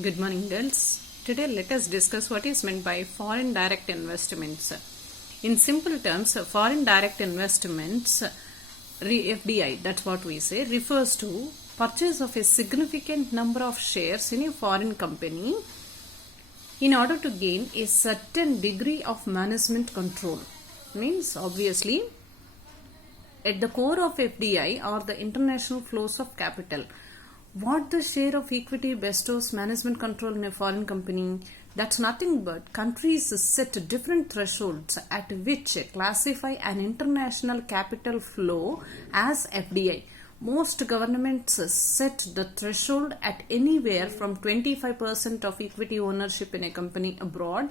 Good morning, girls. Today, let us discuss what is meant by foreign direct investments. In simple terms, foreign direct investments, FDI, that's what we say, refers to purchase of a significant number of shares in a foreign company in order to gain a certain degree of management control. Means, obviously, at the core of FDI are the international flows of capital. What the share of equity bestows management control in a foreign company? That's nothing but countries set different thresholds at which classify an international capital flow as FDI. Most governments set the threshold at anywhere from 25% of equity ownership in a company abroad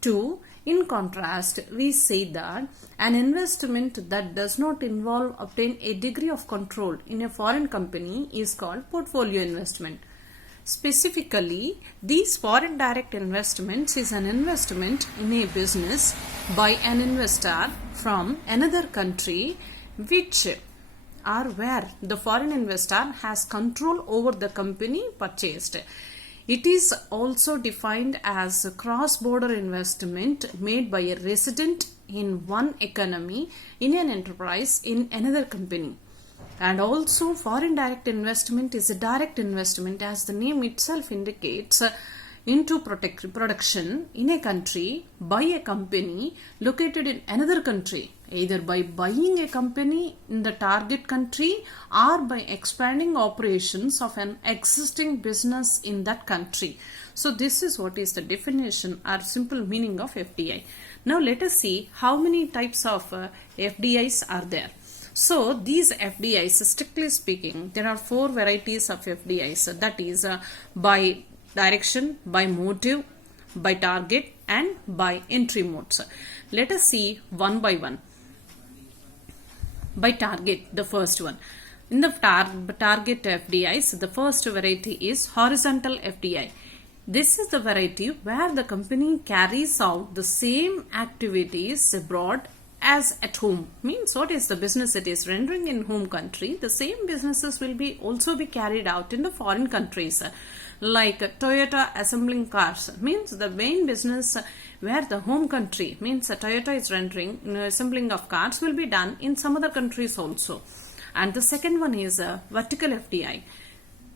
to, in contrast, we say that an investment that does not involve obtain a degree of control in a foreign company is called portfolio investment. Specifically, these foreign direct investments is an investment in a business by an investor from another country which are where the foreign investor has control over the company purchased. It is also defined as a cross-border investment made by a resident in one economy in an enterprise in another company. And also foreign direct investment is a direct investment, as the name itself indicates, into production in a country by a company located in another country, either by buying a company in the target country or by expanding operations of an existing business in that country. So this is what is the definition or simple meaning of FDI. Now let us see how many types of FDIs are there. So these FDIs, strictly speaking, there are 4 varieties of FDIs, that is by direction, by motive, by target and by entry modes. Let us see one by one. By target, the first one. In the target FDIs, the first variety is horizontal FDI. This is the variety where the company carries out the same activities abroad as at home. Means what is the business it is rendering in home country, the same businesses will also be carried out in the foreign countries. Like Toyota assembling cars, means the main business where the home country, means Toyota is rendering assembling of cars, will be done in some other countries also. And the second one is vertical FDI.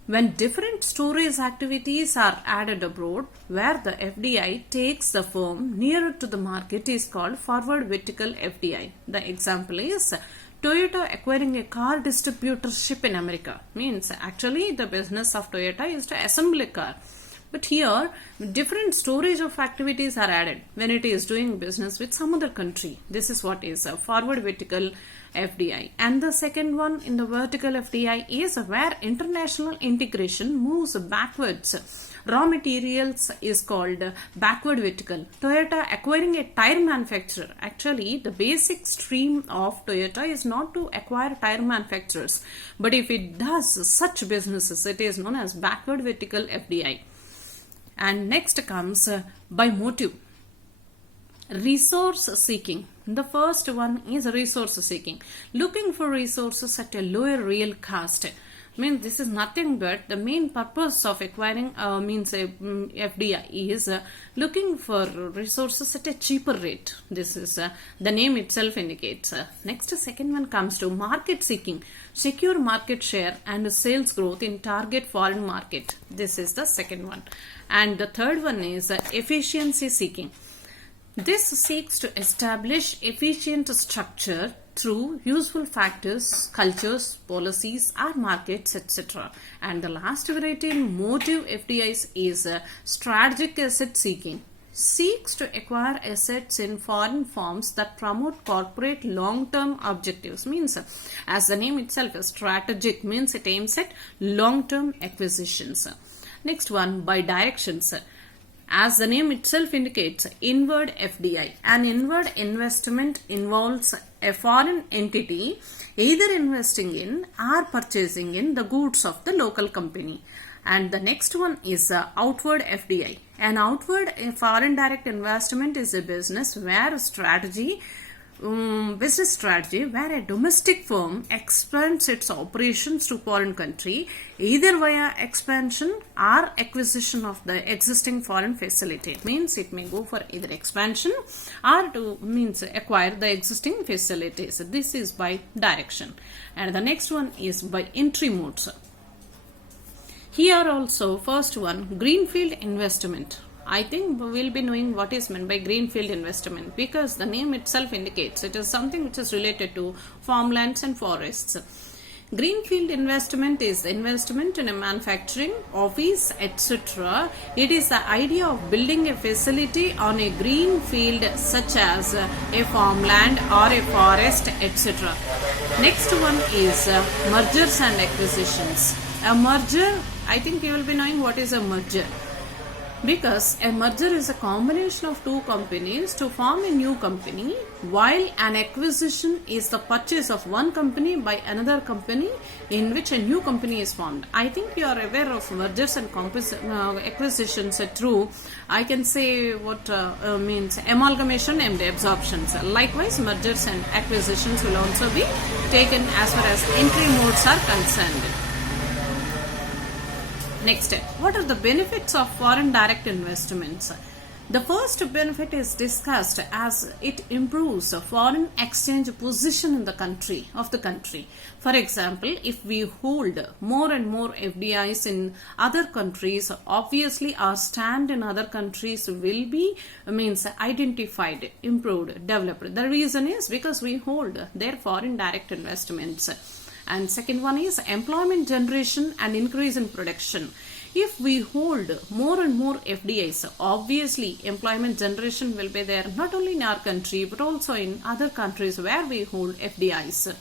When different storage activities are added abroad, where the FDI takes the firm nearer to the market, is called forward vertical FDI. The example is Toyota acquiring a car distributorship in America. Means actually the business of Toyota is to assemble a car. But here different storage of activities are added when it is doing business with some other country. This is what is a forward vertical FDI. And the second one in the vertical FDI is where international integration moves backwards. Raw materials is called backward vertical. Toyota acquiring a tire manufacturer. Actually, the basic stream of Toyota is not to acquire tire manufacturers. But if it does such businesses, it is known as backward vertical FDI. And next comes by motive. Resource seeking. The first one is resource seeking. Looking for resources at a lower real cost. Means this is nothing but the main purpose of acquiring FDI is looking for resources at a cheaper rate. This is the name itself indicates. Next, second one comes to market seeking. Secure market share and sales growth in target foreign market. This is the second one. And the third one is efficiency seeking. This seeks to establish efficient structure through useful factors, cultures, policies, or markets, etc. And the last variety in motive FDIs is strategic asset seeking. Seeks to acquire assets in foreign firms that promote corporate long-term objectives. Means, as the name itself is strategic, means it aims at long-term acquisitions. Next one, by directions. As the name itself indicates, inward FDI. An inward investment involves a foreign entity either investing in or purchasing in the goods of the local company. And the next one is outward FDI. An outward foreign direct investment is a business where strategy business strategy where a domestic firm expands its operations to foreign country either via expansion or acquisition of the existing foreign facility. It means it may go for either expansion or to acquire the existing facilities. This is by direction. And the next one is by entry modes. Here also, first one, greenfield investment. I think we'll be knowing what is meant by greenfield investment because the name itself indicates it is something which is related to farmlands and forests. Greenfield investment is investment in a manufacturing, office, etc. It is the idea of building a facility on a green field such as a farmland or a forest, etc. Next one is mergers and acquisitions. A merger, I think you will be knowing what is a merger. Because a merger is a combination of two companies to form a new company, while an acquisition is the purchase of one company by another company in which a new company is formed. I think you are aware of mergers and acquisitions through, I can say what means amalgamation and absorptions. Likewise, mergers and acquisitions will also be taken as far as entry modes are concerned. Next, what are the benefits of foreign direct investments? The first benefit is discussed as it improves foreign exchange position in the country. For example, if we hold more and more FDIs in other countries, obviously our stand in other countries will be identified, improved, developed. The reason is because we hold their foreign direct investments. And second one is employment generation and increase in production. If we hold more and more FDIs, obviously employment generation will be there not only in our country but also in other countries where we hold FDIs.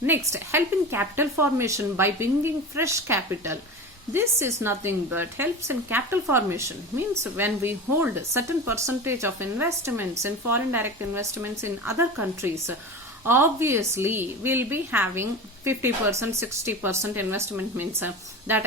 Next, help in capital formation by bringing fresh capital. This is nothing but helps in capital formation. Means when we hold certain percentage of investments in foreign direct investments in other countries, obviously we'll be having 50%, 60% investment that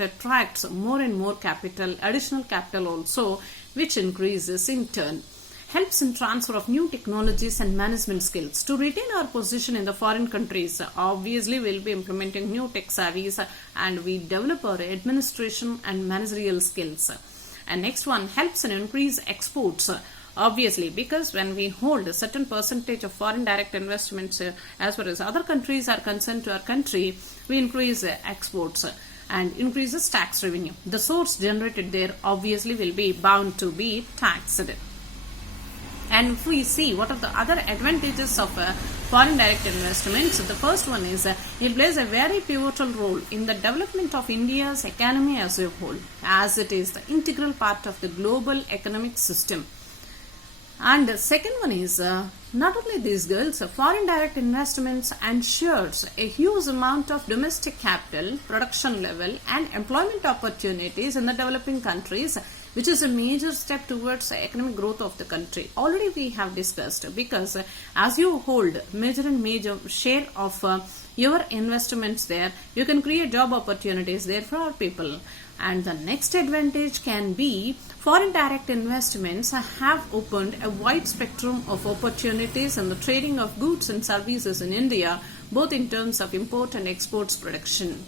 attracts more and more capital, additional capital also, which increases in turn. Helps in transfer of new technologies and management skills. To retain our position in the foreign countries, obviously we'll be implementing new tech savvies and we develop our administration and managerial skills. And next one, helps in increase exports. Obviously, because when we hold a certain percentage of foreign direct investments as far as other countries are concerned to our country, we increase exports and increases tax revenue. The source generated there obviously will be bound to be taxed. And if we see what are the other advantages of foreign direct investments, the first one is it plays a very pivotal role in the development of India's economy as a whole, as it is the integral part of the global economic system. And the second one is not only these girls, foreign direct investments ensures a huge amount of domestic capital, production level and employment opportunities in the developing countries, which is a major step towards the economic growth of the country. Already we have discussed, because as you hold major share of your investments there, you can create job opportunities there for our people. And the next advantage can be foreign direct investments have opened a wide spectrum of opportunities in the trading of goods and services in India, both in terms of import and exports production.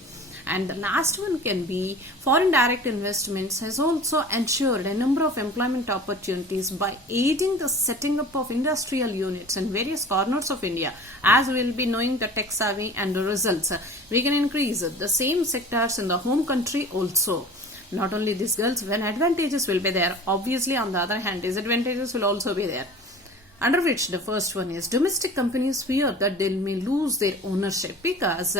And the last one can be foreign direct investments has also ensured a number of employment opportunities by aiding the setting up of industrial units in various corners of India. As we will be knowing the tech savvy and the results, we can increase the same sectors in the home country also. Not only these girls, when advantages will be there, obviously on the other hand disadvantages will also be there. Under which the first one is domestic companies fear that they may lose their ownership, because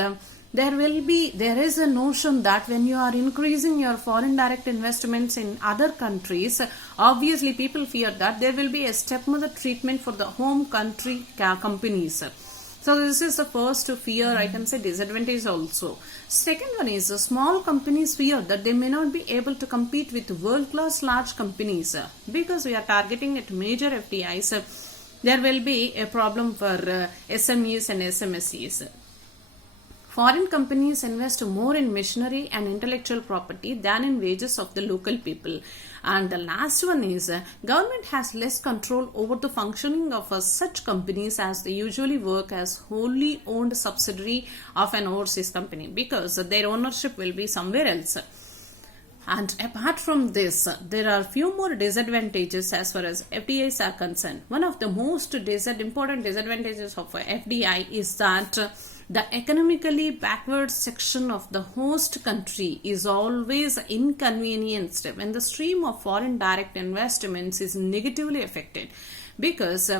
there is a notion that when you are increasing your foreign direct investments in other countries, obviously people fear that there will be a stepmother treatment for the home country companies. So this is the first fear, I can say disadvantage also. Second one is small companies fear that they may not be able to compete with world-class large companies, because we are targeting at major FDIs. There will be a problem for SMEs and SMSEs. foreign companies invest more in machinery and intellectual property than in wages of the local people. And the last one is government has less control over the functioning of such companies, as they usually work as wholly owned subsidiary of an overseas company, because their ownership will be somewhere else. And apart from this, there are few more disadvantages as far as FDIs are concerned. One of the most important disadvantages of FDI is that the economically backward section of the host country is always inconvenienced when the stream of foreign direct investments is negatively affected, because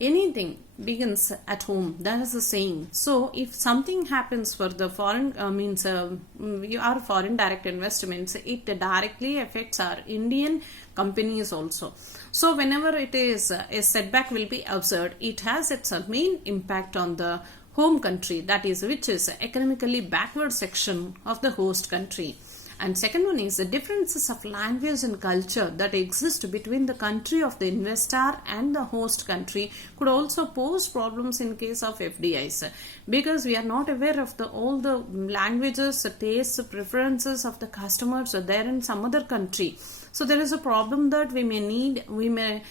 anything begins at home, that is the saying. So if something happens for the foreign our foreign direct investments, it directly affects our Indian companies also. So whenever it is a setback will be observed, it has its main impact on the home country, that is, which is economically backward section of the host country. And second one is the differences of language and culture that exist between the country of the investor and the host country could also pose problems in case of FDIs, because we are not aware of all the languages, tastes, preferences of the customers there in some other country. So there is a problem that we may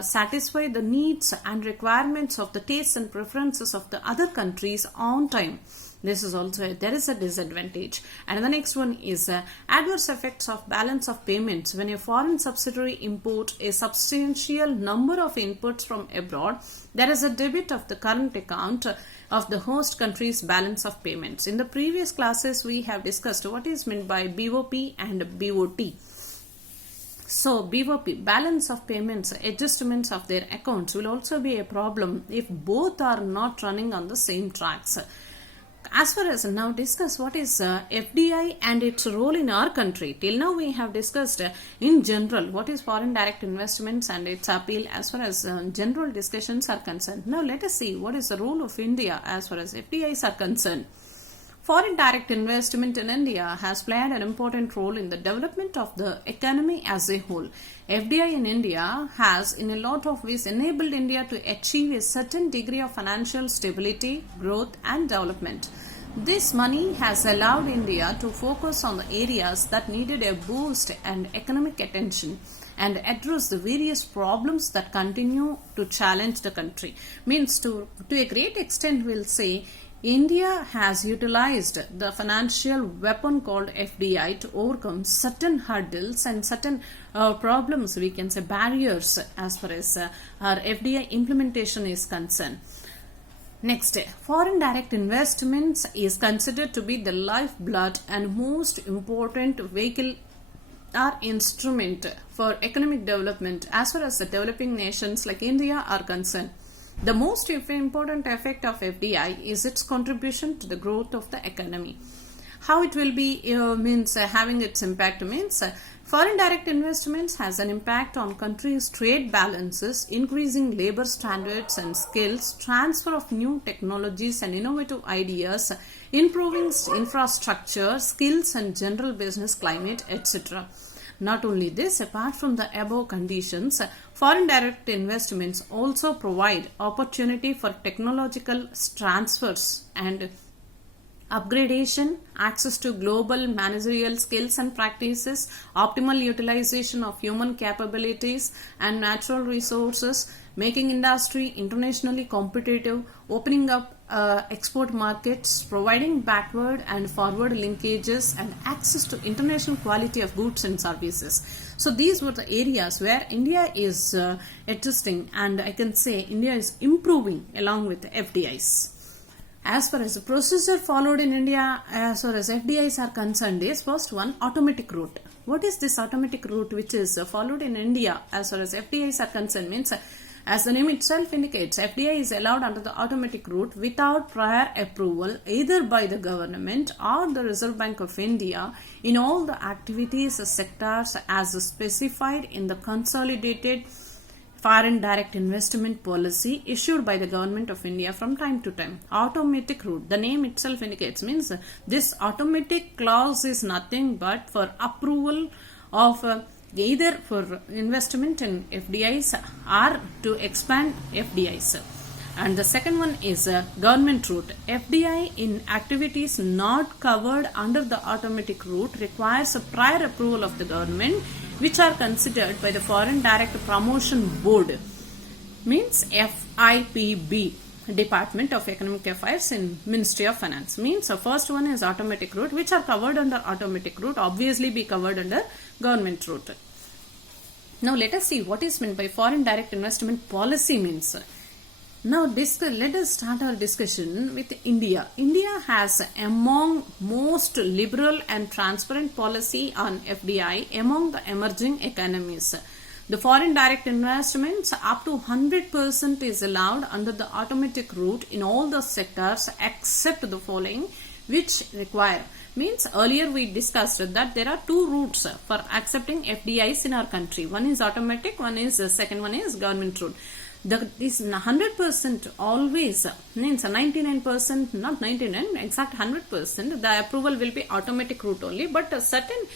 satisfy the needs and requirements of the tastes and preferences of the other countries on time. This is also there is a disadvantage. And the next one is adverse effects of balance of payments. When a foreign subsidiary imports a substantial number of inputs from abroad, there is a debit of the current account of the host country's balance of payments. In the previous classes, we have discussed what is meant by BOP and BOT. So BOP, balance of payments, adjustments of their accounts, will also be a problem if both are not running on the same tracks. As far as now discuss what is FDI and its role in our country. Till now we have discussed in general what is foreign direct investments and its appeal as far as general discussions are concerned. Now let us see what is the role of India as far as FDIs are concerned. Foreign direct investment in India has played an important role in the development of the economy as a whole. FDI in India has in a lot of ways enabled India to achieve a certain degree of financial stability, growth and development. This money has allowed India to focus on the areas that needed a boost and economic attention and address the various problems that continue to challenge the country. Means to a great extent we'll say India has utilized the financial weapon called FDI to overcome certain hurdles and certain problems, we can say barriers, as far as our FDI implementation is concerned. Next, foreign direct investments is considered to be the lifeblood and most important vehicle or instrument for economic development as far as the developing nations like India are concerned. The most important effect of FDI is its contribution to the growth of the economy. How it will be having its impact means foreign direct investments has an impact on countries' trade balances, increasing labor standards and skills, transfer of new technologies and innovative ideas, improving infrastructure, skills and general business climate, etc. Not only this, apart from the above conditions, foreign direct investments also provide opportunity for technological transfers and upgradation, access to global managerial skills and practices, optimal utilization of human capabilities and natural resources, making industry internationally competitive, opening up export markets, providing backward and forward linkages and access to international quality of goods and services. So these were the areas where India is adjusting, and I can say India is improving along with the FDIs. As far as the procedure followed in India as far as FDIs are concerned is first one, automatic route. What is this automatic route which is followed in India as far as FDIs are concerned means, as the name itself indicates, FDI is allowed under the automatic route without prior approval either by the government or the Reserve Bank of India in all the activities sectors as specified in the consolidated foreign direct investment policy issued by the government of India from time to time. Automatic route, the name itself indicates, means this automatic clause is nothing but for approval of either for investment in FDIs or to expand FDIs. And the second one is government route. FDI in activities not covered under the automatic route requires a prior approval of the government, which are considered by the Foreign Direct Promotion Board, means FIPB, Department of Economic Affairs in Ministry of Finance. Means the first one is automatic route, which are covered under automatic route, obviously be covered under government route. Now let us see what is meant by foreign direct investment policy means. Now let us start our discussion with India. India has among most liberal and transparent policy on FDI among the emerging economies. The foreign direct investments up to 100% is allowed under the automatic route in all the sectors except the following, which require. Means earlier we discussed that there are two routes for accepting FDIs in our country. One is automatic, second one is government route. This 100% always means 99%, not 99, exact 100%. The approval will be automatic route only, but certain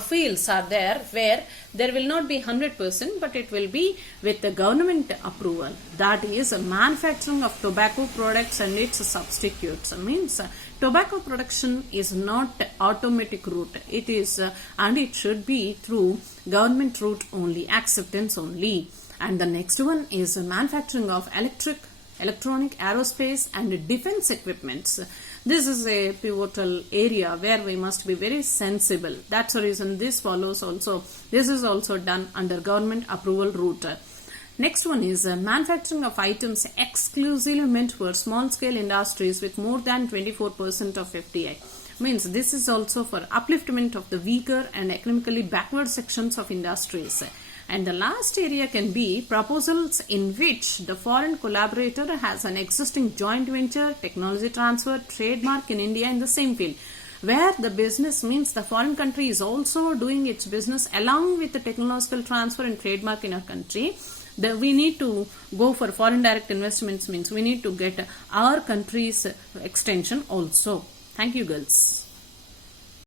fields are there where there will not be 100%, but it will be with the government approval. That is manufacturing of tobacco products and its substitutes. Means tobacco production is not automatic route. It is and it should be through government route only, acceptance only. And the next one is manufacturing of electronic, aerospace and defense equipments. This is a pivotal area where we must be very sensible. That's the reason this is also done under government approval route. Next one is manufacturing of items exclusively meant for small scale industries with more than 24% of FDI. Means this is also for upliftment of the weaker and economically backward sections of industries. And the last area can be proposals in which the foreign collaborator has an existing joint venture, technology transfer, trademark in India in the same field, where the business means the foreign country is also doing its business along with the technological transfer and trademark in our country. We need to go for foreign direct investments, means we need to get our country's extension also. Thank you, girls.